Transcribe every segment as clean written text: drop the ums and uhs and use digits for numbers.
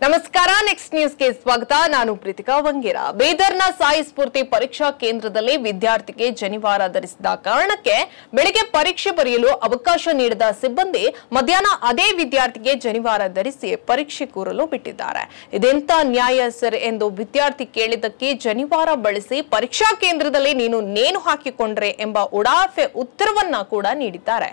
ನಮಸ್ಕಾರ ನೆಕ್ಸ್ಟ್ ನ್ಯೂಸ್ಗೆ ಸ್ವಾಗತ ನಾನು ಪ್ರೀತಿಕಾ ವಂಗೇರ ಬೀದರ್ನ ಸಾಯಿ ಸ್ಫೂರ್ತಿ ಪರೀಕ್ಷಾ ಕೇಂದ್ರದಲ್ಲಿ ವಿದ್ಯಾರ್ಥಿಗೆ ಜನಿವಾರ ಧರಿಸಿದ ಕಾರಣಕ್ಕೆ ಬೆಳಗ್ಗೆ ಪರೀಕ್ಷೆ ಬರೆಯಲು ಅವಕಾಶ ನೀಡಿದ ಸಿಬ್ಬಂದಿ ಮಧ್ಯಾಹ್ನ ಅದೇ ವಿದ್ಯಾರ್ಥಿಗೆ ಜನಿವಾರ ಧರಿಸಿ ಪರೀಕ್ಷೆ ಕೂರಲು ಬಿಟ್ಟಿದ್ದಾರೆ ಇದೆಂತ ನ್ಯಾಯ ಸರ್ ಎಂದು ವಿದ್ಯಾರ್ಥಿ ಕೇಳಿದ್ದಕ್ಕೆ ಜನಿವಾರ ಬಳಸಿ ಪರೀಕ್ಷಾ ಕೇಂದ್ರದಲ್ಲಿ ನೀನು ನೇಣು ಹಾಕಿಕೊಂಡ್ರೆ ಎಂಬ ಉಡಾಫೆ ಉತ್ತರವನ್ನ ಕೂಡ ನೀಡಿದ್ದಾರೆ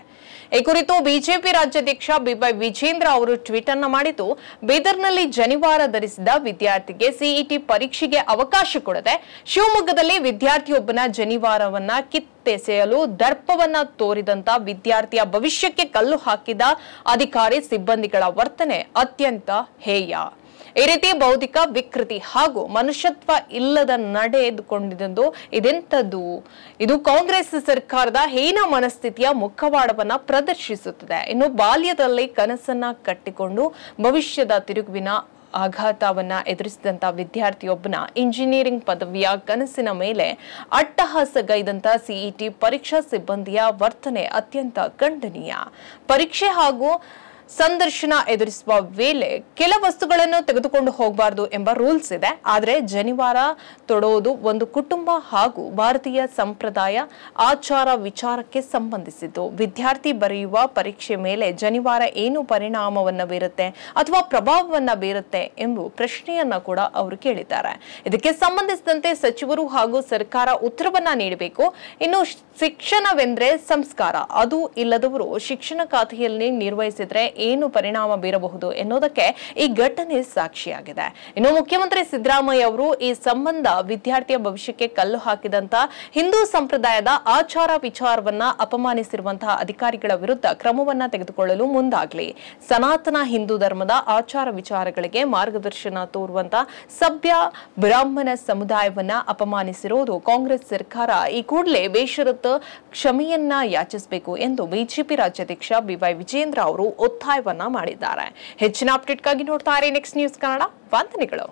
ಈ ಕುರಿತು ಬಿಜೆಪಿ ರಾಜ್ಯಾಧ್ಯಕ್ಷ ಬಿವೈ ವಿಜೇಂದ್ರ ಅವರು ಟ್ವೀಟ್ ಅನ್ನು ಮಾಡಿದ್ದು ಬೀದರ್ನಲ್ಲಿ ಜನಿವಾರ ಧರಿಸಿದ ವಿದ್ಯಾರ್ಥಿಗೆ ಸಿಇಟಿ ಪರೀಕ್ಷೆಗೆ ಅವಕಾಶ ಕೊಡದೆ ಶಿವಮೊಗ್ಗದಲ್ಲಿ ವಿದ್ಯಾರ್ಥಿಯೊಬ್ಬನ ಜನಿವಾರವನ್ನ ಕಿತ್ತೆಸೆಯಲು ದರ್ಪವನ್ನ ತೋರಿದಂತ ವಿದ್ಯಾರ್ಥಿಯ ಭವಿಷ್ಯಕ್ಕೆ ಕಲ್ಲು ಹಾಕಿದ ಅಧಿಕಾರಿ ಸಿಬ್ಬಂದಿಗಳ ವರ್ತನೆ ಅತ್ಯಂತ ಹೇಯ ಈ ರೀತಿ ಬೌದ್ಧಿಕ ವಿಕೃತಿ ಹಾಗೂ ಮನುಷ್ಯತ್ವ ಇಲ್ಲದ ನಡೆದುಕೊಂಡಿದ್ದು ಇದೆಂತದ್ದು ಇದು ಕಾಂಗ್ರೆಸ್ ಸರ್ಕಾರದ ಹೀನ ಮನಸ್ಥಿತಿಯ ಮುಖವಾಡವನ್ನ ಪ್ರದರ್ಶಿಸುತ್ತದೆ ಇನ್ನು ಬಾಲ್ಯದಲ್ಲಿ ಕನಸನ್ನ ಕಟ್ಟಿಕೊಂಡು ಭವಿಷ್ಯದ ತಿರುಗುವಿನ ಆಘಾತವನ್ನ ಎದುರಿಸಿದಂತ ವಿದ್ಯಾರ್ಥಿಯೊಬ್ಬನ ಇಂಜಿನಿಯರಿಂಗ್ ಪದವಿಯ ಕನಸಿನ ಮೇಲೆ ಅಟ್ಟಹಾಸಗೈದಂತ ಸಿಇಟಿ ಪರೀಕ್ಷಾ ಸಿಬ್ಬಂದಿಯ ವರ್ತನೆ ಅತ್ಯಂತ ಖಂಡನೀಯ ಪರೀಕ್ಷೆ ಹಾಗೂ ಸಂದರ್ಶನ ಎದುರಿಸುವ ವೇಳೆ ಕೆಲ ವಸ್ತುಗಳನ್ನು ತೆಗೆದುಕೊಂಡು ಹೋಗಬಾರದು ಎಂಬ ರೂಲ್ಸ್ ಇದೆ ಆದರೆ ಜನಿವಾರ ತೊಡುವುದು ಒಂದು ಕುಟುಂಬ ಹಾಗೂ ಭಾರತೀಯ ಸಂಪ್ರದಾಯ ಆಚಾರ ವಿಚಾರಕ್ಕೆ ಸಂಬಂಧಿಸಿದ್ದು ವಿದ್ಯಾರ್ಥಿ ಬರೆಯುವ ಪರೀಕ್ಷೆ ಮೇಲೆ ಜನಿವಾರ ಏನು ಪರಿಣಾಮವನ್ನ ಬೀರುತ್ತೆ ಅಥವಾ ಪ್ರಭಾವವನ್ನ ಬೀರುತ್ತೆ ಎಂಬ ಪ್ರಶ್ನೆಯನ್ನ ಕೂಡ ಅವರು ಕೇಳಿದ್ದಾರೆ ಇದಕ್ಕೆ ಸಂಬಂಧಿಸಿದಂತೆ ಸಚಿವರು ಹಾಗೂ ಸರ್ಕಾರ ಉತ್ತರವನ್ನ ನೀಡಬೇಕು ಇನ್ನು ಶಿಕ್ಷಣವೆಂದ್ರೆ ಸಂಸ್ಕಾರ ಅದು ಇಲ್ಲದವರು ಶಿಕ್ಷಣ ಖಾತೆಯಲ್ಲಿ ನಿರ್ವಹಿಸಿದ್ರೆ ಏನು ಪರಿಣಾಮ ಬೀರಬಹುದು ಎನ್ನುವುದಕ್ಕೆ ಈ ಘಟನೆ ಸಾಕ್ಷಿಯಾಗಿದೆ ಇನ್ನು ಮುಖ್ಯಮಂತ್ರಿ ಸಿದ್ದರಾಮಯ್ಯ ಅವರು ಈ ಸಂಬಂಧ ವಿದ್ಯಾರ್ಥಿಯ ಭವಿಷ್ಯಕ್ಕೆ ಕಲ್ಲು ಹಾಕಿದಂತ ಹಿಂದೂ ಸಂಪ್ರದಾಯದ ಆಚಾರ ವಿಚಾರವನ್ನ ಅಪಮಾನಿಸಿರುವಂತಹ ಅಧಿಕಾರಿಗಳ ವಿರುದ್ಧ ಕ್ರಮವನ್ನ ತೆಗೆದುಕೊಳ್ಳಲು ಮುಂದಾಗಲಿ ಸನಾತನ ಹಿಂದೂ ಧರ್ಮದ ಆಚಾರ ವಿಚಾರಗಳಿಗೆ ಮಾರ್ಗದರ್ಶನ ತೋರುವಂತ ಸಭ್ಯ ಬ್ರಾಹ್ಮಣ ಸಮುದಾಯವನ್ನ ಅಪಮಾನಿಸಿರುವುದು ಕಾಂಗ್ರೆಸ್ ಸರ್ಕಾರ ಈ ಕೂಡಲೇ ಬೇಷರತ್ತು ಕ್ಷಮೆಯನ್ನ ಯಾಚಿಸಬೇಕು ಎಂದು ಬಿಜೆಪಿ ರಾಜ್ಯಾಧ್ಯಕ್ಷ ಬಿವೈ ವಿಜೇಂದ್ರ ಅವರು ಒತ್ತಾಯವನ್ನ ಮಾಡಿದ್ದಾರೆ ಹೆಚ್ಚಿನ ಅಪ್ಡೇಟ್ಗಾಗಿ ನೋಡ್ತಾ ಇರಿ ನೆಕ್ಸ್ಟ್ ನ್ಯೂಸ್ ಕನ್ನಡ ವಂದನೆಗಳು